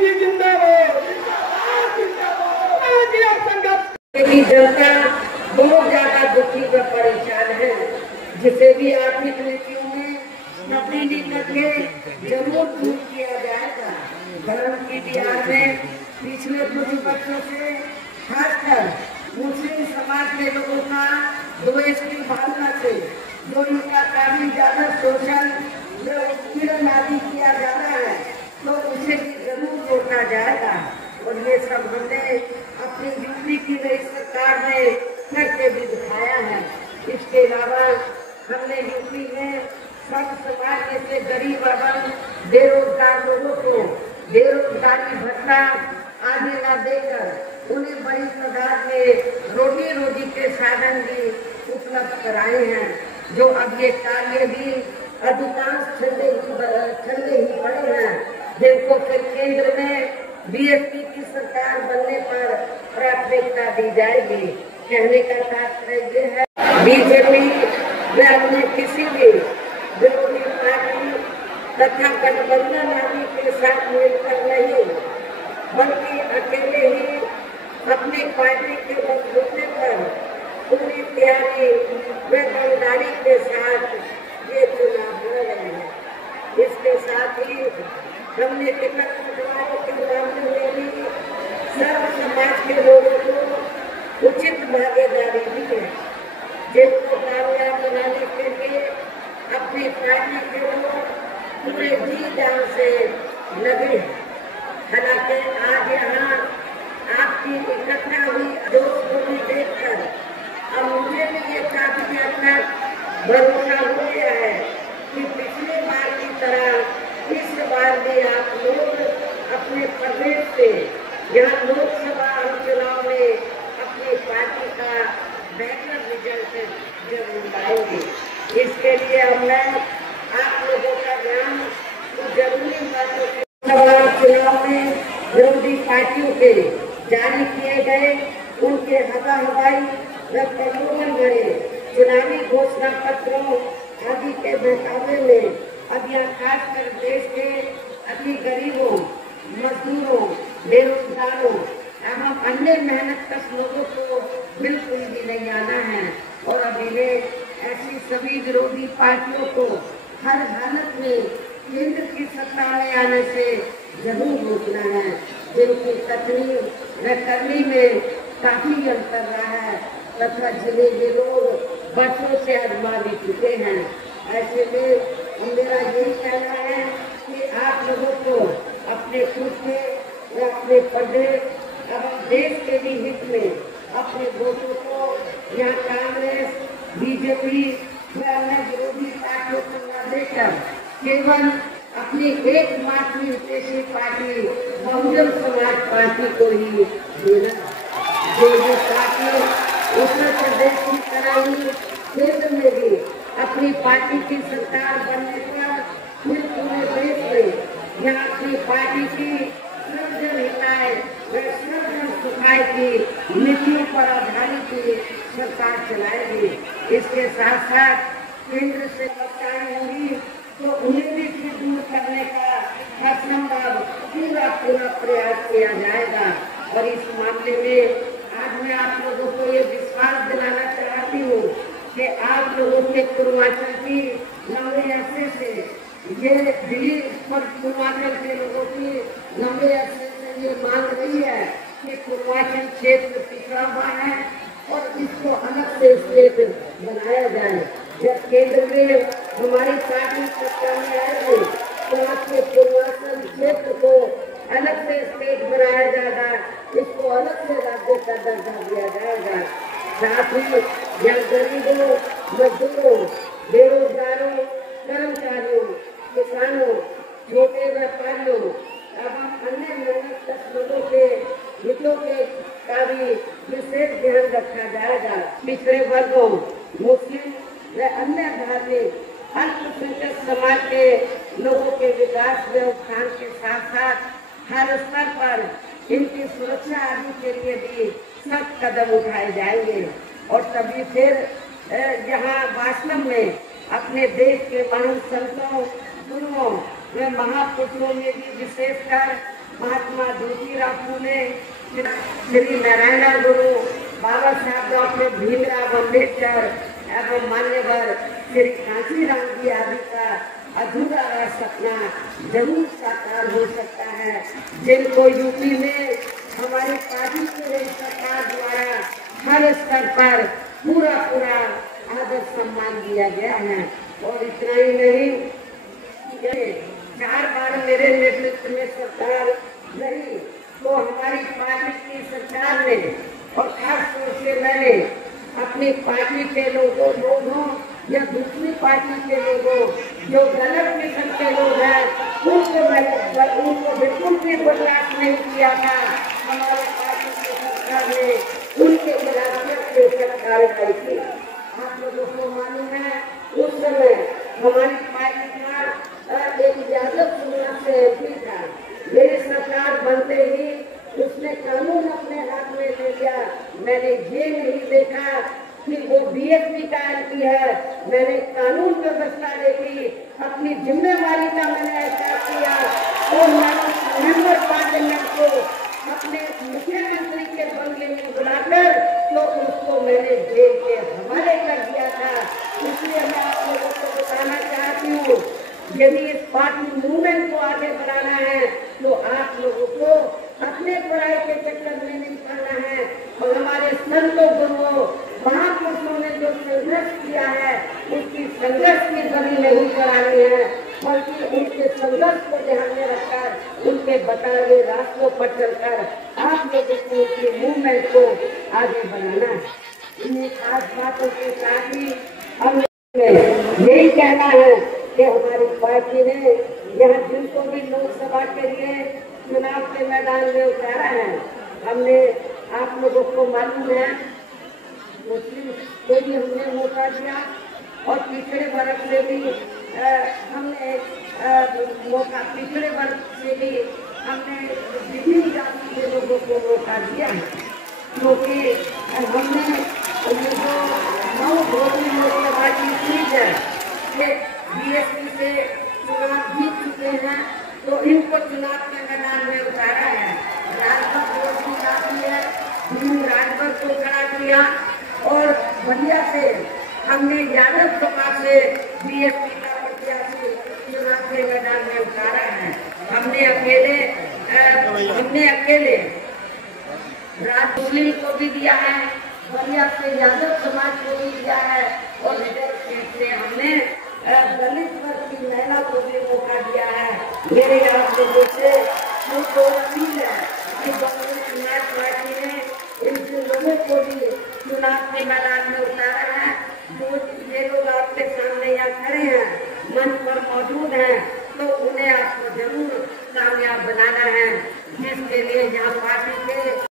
जी जिंदाबाद। की जनता बहुत ज्यादा दुखी व परेशान है, जिसे भी आर्थिक नीतियों में तब्दीली करके जरूर दूर किया जाएगा। बल्कि बिहार में पिछले कुछ वर्षों से खासकर मुस्लिम समाज के लोगों का द्वेष की भावना से जो इनका काफी ज्यादा शोषण उत्पीड़न आदि किया जा रहा है, तो उसे भी जरूर रोका जाएगा। और ये सब हमने अपनी यूपी की नई सरकार में करके भी दिखाया है। इसके अलावा हमने यूपी में सब समाज जैसे गरीब एवं बेरोजगार लोगों को बेरोजगारी भत्ता आदि न देकर उन्हें बड़ी तादाद में रोजी रोटी के साधन भी उपलब्ध कराए हैं। जो अब ये कार्य भी अधिकांश ठंडे ही पड़े हैं, जिनको फिर केंद्र में बीएसपी की सरकार बनने पर प्राथमिकता दी जाएगी। कहने का तात्पर्य है, बीजेपी व अन्य किसी भी विरोधी पार्टी तथा गठबंधन आदि के साथ मिलकर नहीं, बल्कि अकेले ही अपनी पार्टी के बलबूते पर पूरी तैयारी व ईमानदारी के साथ ये चुनाव लड़ रहे हैं। इसके साथ ही हमने टिकट बंटवारे के मामले में भी सर्व समाज के लोगों को उचित भागीदारी दी है, जिनको कामयाब बनाने के लिए अपनी पार्टी के लोग पूरे जी जान से लगे हैं। हालांकि आज यहाँ आपकी इकट्ठा हुई जोश को भी देखकर अब मुझे भी ये काफी हद तक भरोसा हो गया है कि पिछले बार की तरह इस बार भी आप लोग अपने प्रदेश से यहाँ लोकसभा चुनाव में अपनी पार्टी का बेहतर रिजल्ट जरूर लाएंगे। इसके लिए मैं आप लोगों का ध्यान जरूरी बातों के चुनाव में विरोधी पार्टियों के जारी किए गए उनके हवाई व प्रलोभन भरे चुनावी घोषणा पत्रों आदि के मुकाबले में अब यह खासकर देश के अति गरीबों, मजदूरों, बेरोजगारों एवं अन्य मेहनतकश लोगों को बिल्कुल भी नहीं आना है। और अब इन्हें ऐसी सभी विरोधी पार्टियों को हर हालत में केंद्र की सत्ता में आने से जरूर रोकना है, जिनकी कथनी व करनी में काफी अंतर रहा है तथा जिन्हें ये लोग बरसों से आजमा भी चुके हैं। ऐसे में मेरा यही कहना है कि आप लोगों को अपने खुद के व अपने प्रदेश एवं देश के भी हित में अपने वोटों को यहाँ कांग्रेस, बीजेपी व अन्य विरोधी पार्टियों को न देकर केवल अपनी एकमात्र विदेशी पार्टी बहुजन समाज पार्टी को ही देना। जो पार्टी उत्तर प्रदेश की तरह ही केंद्र में भी अपनी पार्टी की सरकार बनने पर फिर पूरे देश में यहाँ अपनी पार्टी की सर्वजन हिताय व सर्वजन सुखाय की नीतियों पर आधारित की सरकार चलाएगी। इसके साथ साथ केंद्र से सत्ताएं होंगी तो उन्हें भी फिर दूर करने का असंभव पूरा प्रयास किया जाएगा। और इस मामले में आज मैं आप लोगों को ये विश्वास दिलाना चाहती हूँ कि आप लोगों के पूर्वांचल की लंबे अरसे से ये दिल्ली पर पूर्वांचल के लोगों की लंबे अरसे से ये मांग रही है कि पूर्वांचल क्षेत्र पिछड़ा हुआ है और इसको अलग से स्टेट बनाया जाए। जब केंद्र में हमारी पार्टी सत्ता में आएगी तो आपके पूर्वांचल क्षेत्र को अलग से स्टेट बनाया जाएगा, इसको अलग से राज्य का दर्जा दिया जाएगा। साथ ही यहाँ गरीबों, मजदूरों, बेरोजगारों, कर्मचारियों, किसानों, छोटे व्यापारियों एवं अन्य मेहनतकश लोगों के हितों के का भी विशेष ध्यान रखा जाएगा। पिछड़े वर्गों, मुस्लिम व अन्य धार्मिक अल्पसंख्यक समाज के लोगों के विकास व उत्थान के साथ साथ हर स्तर पर इनकी सुरक्षा आदि के लिए भी सख्त कदम उठाए जाएंगे। और तभी फिर यहाँ वास्तव में अपने देश के महान संतों, गुरुओं व महापुरुषों में भी विशेषकर महात्मा ज्योतिराव फूले, श्री नारायण गुरु, बाबा साहब डॉक्टर भीमराव अम्बेडकर एवं मान्यवर श्री कांशीराम जी आदि का अधूरा सपना जरूर साकार हो सकता है, जिनको यूपी में हमारी पार्टी की सरकार द्वारा हर स्तर पर पूरा आदर सम्मान दिया गया है। और इतना ही नहीं, 4 बार मेरे नेतृत्व में सरकार रही, तो हमारी पार्टी की सरकार ने और खास तौर से मैंने अपनी पार्टी के लोगों या दूसरी पार्टी के लोगों जो गलत किस्म के लोग हैं उनको बिल्कुल भी बर्दाश्त नहीं किया था। हमारी पार्टी की सरकार ने उनके खिलाफ कार्रवाई की। आप लोगों को मालूम है उस समय हमारी पार्टी का एक यादव सुनना से एमपी था। मेरी सरकार बनते ही उसने कानून अपने हाथ में ले लिया। मैंने ये नहीं देखा कि वो बीएसपी का एमपी है, मैंने कानून व्यवस्था देखी, अपनी जिम्मेवारी का मैंने एहसास किया और मैंने नवंबर पार्लियामेंट को अपने मुख्यमंत्री के बंगले में बुलाकर तो उसको मैंने जेल के हवाले कर दिया था। इसलिए मैं आप लोगों को बताना चाहती हूँ, यदि इस पार्टी मूवमेंट को आगे बढ़ाना है तो आप लोगों को अपने पढ़ाई के चक्कर में नहीं पड़ना है। और हमारे संतों गुरुओं महापुरुषों ने जो संघर्ष किया है उसकी संघर्ष की बलि नहीं करानी है, बल्कि उनके संघर्ष को ध्यान में रखकर उनके बताए हुए रास्तों पर चलकर आप लोगों को उनकी मूवमेंट को आगे बढ़ाना है। इन खास बातों के साथ ही हम यही कहना है कि हमारी पार्टी ने यहाँ जिनको भी लोकसभा के लिए चुनाव के मैदान में उतारा है, हमने आप लोगों को मालूम है मुस्लिम को भी हमने मौका दिया और पिछड़े वर्ग से भी हमने मौका, पिछड़े वर्ग से भी हमने विभिन्न जाति के लोगों को मौका दिया है, क्योंकि हमने जो नौ भोजन लोकसभा की सीट है बीएसपी से चुनाव जीत चुके हैं, तो इनको चुनाव के मैदान में उतारा है। राजभर को काफी है, राजभर को खड़ा किया और बढ़िया से हमने यादव समाज से बीएसपी का प्रत्याशी चुनाव के मैदान में उतारा है। हमने अकेले मुस्लिम को भी दिया है, बढ़िया से यादव समाज को भी दिया है और रिजर्व सीट से हमने दलित वर्ग की महिला को भी मौका दिया है। मेरे आप लोगों से मुझको अपील है कि बहुजन समाज पार्टी ने इन लोगों को भी चुनाव के मैदान में उतारा है। जो ये लोग आपके सामने यहाँ खड़े हैं, मंच पर मौजूद हैं, तो उन्हें आपको जरूर कामयाब बनाना है, जिसके लिए यहाँ पार्टी के